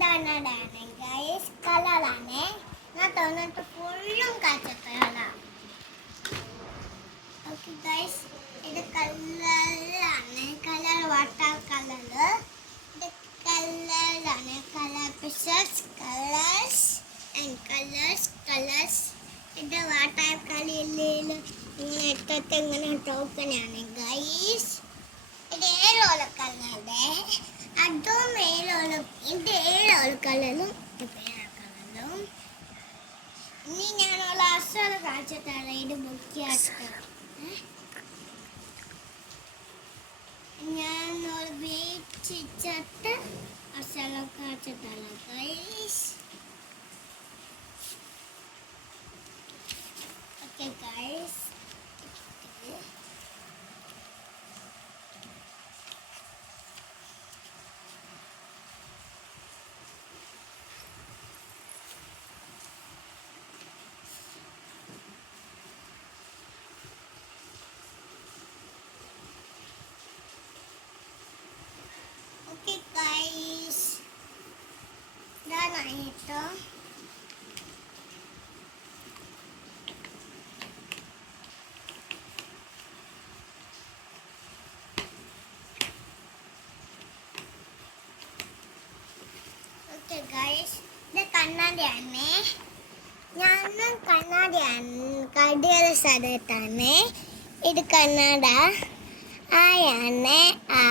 എന്താണ് ഗൈസ് കളറാണ് ഞാൻ തോന്നിട്ട് ഫുള്ളും കാച്ചത്തല്ല ഓക്കെ ഗൈസ് ഇത് കളറാണ് കളർ വാട്ടർ കളർ ഇത് കളറാണ് colour pictures colours and colours ഇത് വാട്ടർ കളറിൽ ഇങ്ങനെ ഇട്ടിട്ട് ഇങ്ങനെ ടോക്കനാണ് ഗൈസ് ഇത് ഏഴോല കളറുടെ അതും ഇത് ഏഴോല കളറും കളറും ഇനി ഞാനുള്ള അസറ കാഴ്ചത്തറ ഇത് ബുക്കിയാട്ട് ഞാനൊരു വീട്ടിച്ചിട്ട് അസറ കാഴ്ചത്തറ guys okay guys guys dan itu oke guys ini കണ്ണാടിയാണ് ഞാനും കണ്ണാടിയാണ് കടിയുടെ സ്ഥലത്താണ് ഇത് കണ്ണാട ആയാണ് ആ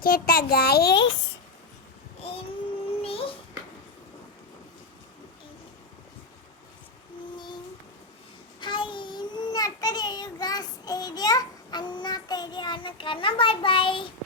kita guys ini hai ini guys area anak karena bye bye